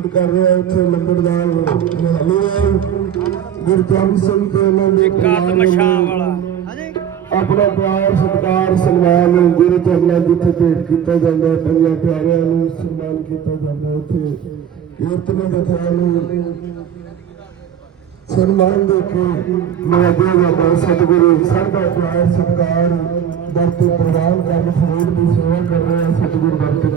ਕਰ ਰਿਹਾ ਉੱਥੇ ਲੰਬੜਦਾਰ ਨਿਹਾਲੀਵਾਲ ਗੁਰਚਰਨ ਸਿੰਘ ਤੇ ਉਹਨਾਂ ਦੇ ਕੱਦ ਮਛਾਂ ਵਾਲਾ ਆਪਣਾ ਪਿਆਰ ਸਤਿਕਾਰ ਸਨਮਾਨ ਗੁਰੂ ਚਰਨਾਂ ਜਿੱਥੇ ਭੇਟ ਕੀਤਾ ਜਾਂਦਾ ਹੈ ਪੰਜਾਂ ਪਿਆਰਿਆਂ ਨੂੰ ਸਨਮਾਨ ਕੀਤਾ ਜਾਂਦਾ ਹੈ ਉੱਥੇ। ਕੀਰਤਨ ਦੇ ਨੂੰ ਸਨਮਾਨ ਦੇ ਕੇ ਜਾਂਦਾ ਹੈ। ਸਤਿਗੁਰੂ ਸਾਡਾ ਪਿਆਰ ਸਤਿਕਾਰ ਵਰਤੇ ਪ੍ਰਵਾਨ ਕਰਨ ਫਰੀਦ ਦੀ ਸੇਵਾ ਕਰ ਰਹੇ ਸਤਿਗੁਰੂ ਵਰਤੇ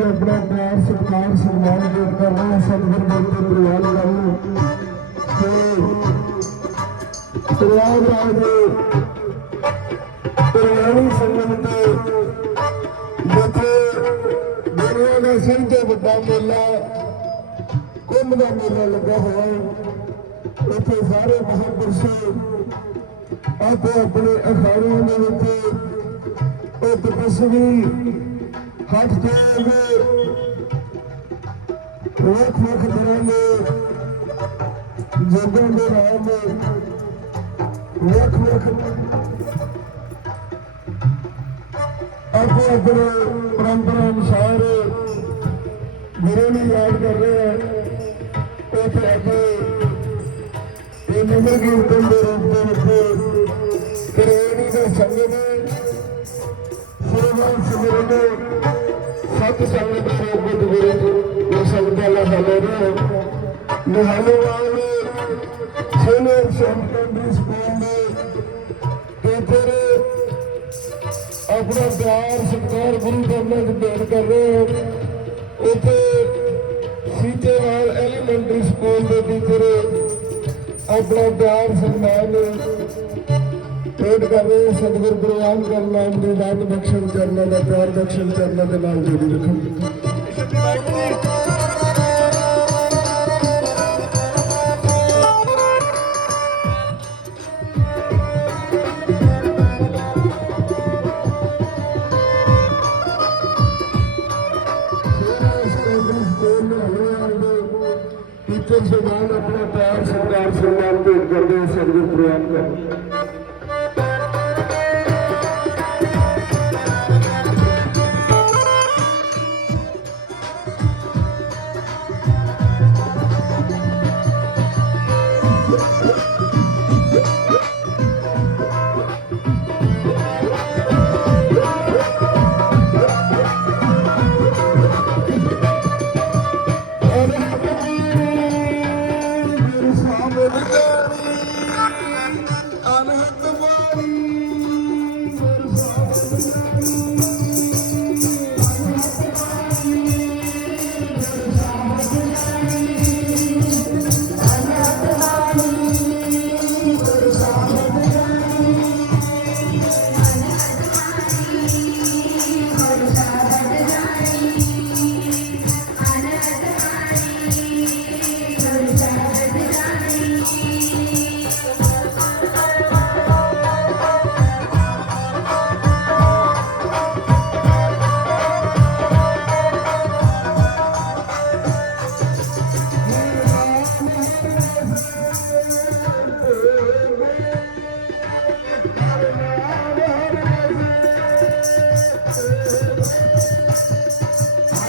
ਪ੍ਰਵਾਨ ਆਪਣਾ ਪਿਆਰ, ਸਤਿਕਾਰ, ਸਨਮਾਨ ਦੇ ਕਰ ਸਤਿਗੁਰ ਬੰਦੇ ਪ੍ਰਵਾਨ ਕਰਨ ਤੇ ਪ੍ਰਵਾਨ ਰਾਜ ਦੇ ਪ੍ਰਵਾਨੀ ਸੰਗਮ ਦੇ ਜਿੱਥੇ ਦੁਨੀਆ ਦਾ ਸਭ ਤੋਂ ਵੱਡਾ ਮੇਲਾ, ਕੁੰਭ ਦਾ ਮੇਲਾ ਲੱਗਾ ਹੋਇਆ ਹੈ। ਇੱਥੇ ਸਾਰੇ ਮਹਾਂਪੁਰਸ਼ ਆਪੋ ਆਪਣੇ ਅਖਾੜਿਆਂ ਦੇ ਵਿੱਚ ਉਹ ਤਪਸਵੀ ਹੱਥ ਜੋੜ ਵੱਖ ਵੱਖ ਤਰ੍ਹਾਂ ਦੇ ਜੋਗਾਂ ਦੇ ਨਾਮ ਵੱਖ ਵੱਖ ਆਪੋ ਆਪਣੇ ਪਰੰਪਰਾ ਅਨੁਸਾਰ ਗੁਰੂ ਨੂੰ ਯਾਦ ਕਰ ਰਹੇ ਹਨ ਉੱਥੇ ਆ ਕੇ ਇਹ ਨਗਰ ਕੀਰਤਨ ਦੇ ਰੂਪ ਦੇ ਵਿੱਚ ਕਰੇਣੀ ਦੇ ਸੰਗਤ ਸੇਵਾ ਸਿਮਰਨ ਦੇ ਰੂਪ ਵਿੱਚ ਗੁਰੂ ਦੇ ਸੰਗਤ ਦਾ ਹਾਲੇ ਨੇ ਨਿਹਾਲੇ ਵਾਲੇ ਸੀਨੀਅਰ ਸੈਕੰਡਰੀ ਆਪਣਾ ਪਿਆਰ, ਸਤਿਕਾਰ ਗੁਰੂ ਕਰਨਾ ਚ ਭੇਟ ਕਰ ਰਹੇ ਹੋ। ਉੱਥੇ ਸੀਤੇਵਾਲ ਐਲੀਮੈਂਟਰੀ ਸਕੂਲ ਦੇ ਟੀਚਰ ਆਪਣਾ ਪਿਆਰ, ਸਨਮਾਨ ਭੇਟ ਕਰ ਰਹੇ ਹੋ। ਸਤਿਗੁਰ ਗੁਰਵਾਨ ਕਰ ਨਾਮ ਦੀ ਦਾਤ ਬਖਸ਼ਣ ਚਰਨਾਂ ਦਾ ਪਿਆਰ ਬਖਸ਼ਣ ਚਰਨਾਂ ਦੇ ਨਾਲ ਜੋੜੀ ਰੱਖਣ ਟੀਚਰ ਸਮਾਨ ਆਪਣਾ ਪਿਆਰ, ਸਤਿਕਾਰ, ਸਨਮਾਨ ਭੇਟ ਕਰਦੇ ਸਤਿਗੁਰ ਪ੍ਰਵਾਨ ਕਰਦੇ